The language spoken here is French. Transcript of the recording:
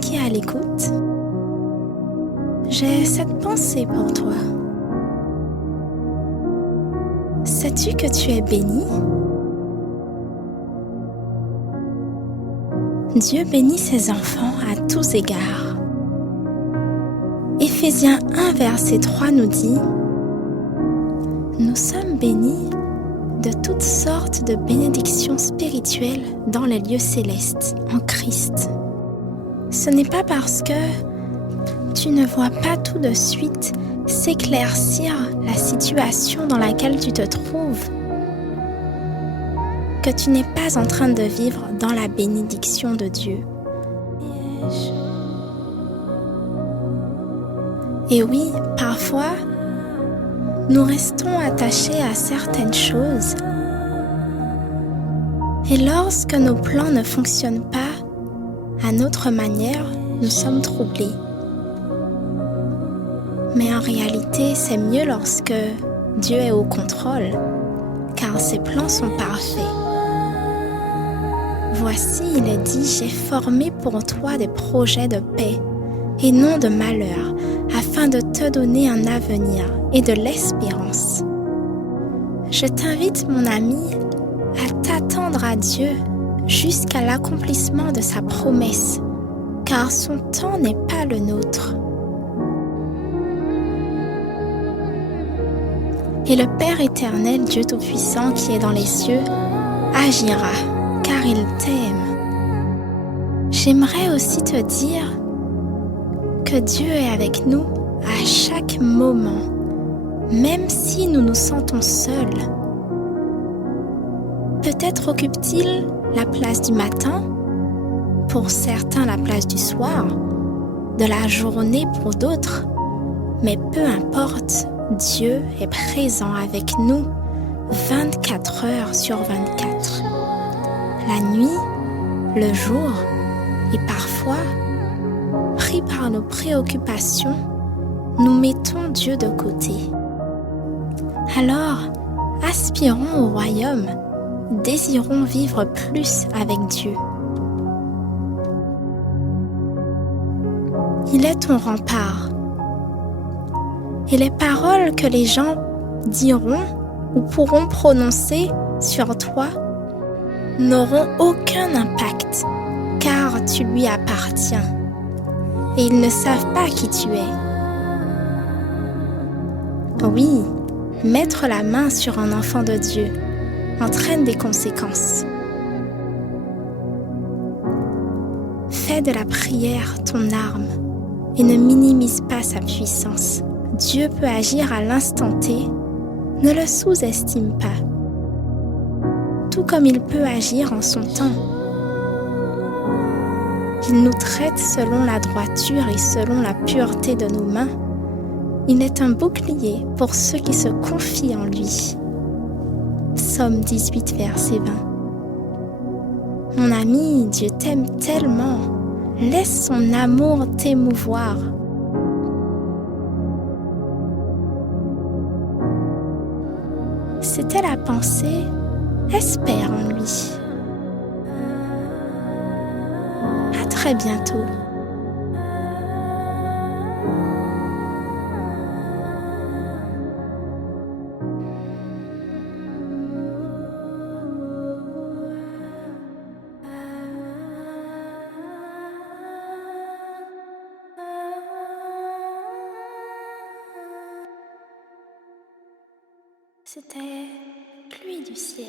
qui es à l'écoute, j'ai cette pensée pour toi. Sais-tu que tu es béni? Dieu bénit ses enfants à tous égards. Éphésiens 1, verset 3 nous dit: nous sommes bénis de toutes sortes de bénédictions spirituelles dans les lieux célestes, en Christ. Ce n'est pas parce que tu ne vois pas tout de suite s'éclaircir la situation dans laquelle tu te trouves que tu n'es pas en train de vivre dans la bénédiction de Dieu. Et oui, parfois, nous restons attachés à certaines choses. Et lorsque nos plans ne fonctionnent pas à notre manière, nous sommes troublés. Mais en réalité, c'est mieux lorsque Dieu est au contrôle, car ses plans sont parfaits. Voici, il est dit: j'ai formé pour toi des projets de paix et non de malheur, afin de te donner un avenir et de l'espérance. Je t'invite, mon ami, à t'attendre à Dieu jusqu'à l'accomplissement de sa promesse, car son temps n'est pas le nôtre. Et le Père éternel, Dieu Tout-Puissant qui est dans les cieux, agira, car il t'aime. J'aimerais aussi te dire que Dieu est avec nous à chaque moment, même si nous nous sentons seuls. Peut-être occupe-t-il la place du matin, pour certains la place du soir, de la journée pour d'autres, mais peu importe, Dieu est présent avec nous 24 heures sur 24. La nuit, le jour et parfois, pris par nos préoccupations, nous mettons Dieu de côté. Alors, aspirons au royaume, désirons vivre plus avec Dieu. Il est ton rempart. Et les paroles que les gens diront ou pourront prononcer sur toi n'auront aucun impact, car tu lui appartiens. Et ils ne savent pas qui tu es. Oui, mettre la main sur un enfant de Dieu entraîne des conséquences. Fais de la prière ton arme et ne minimise pas sa puissance. Dieu peut agir à l'instant T, ne le sous-estime pas. Tout comme il peut agir en son temps. Il nous traite selon la droiture et selon la pureté de nos mains. Il est un bouclier pour ceux qui se confient en lui. Psaume 18, verset 20. Mon ami, Dieu t'aime tellement. Laisse son amour t'émouvoir. C'était la pensée, espère en lui. À très bientôt. C'était Pluie du ciel.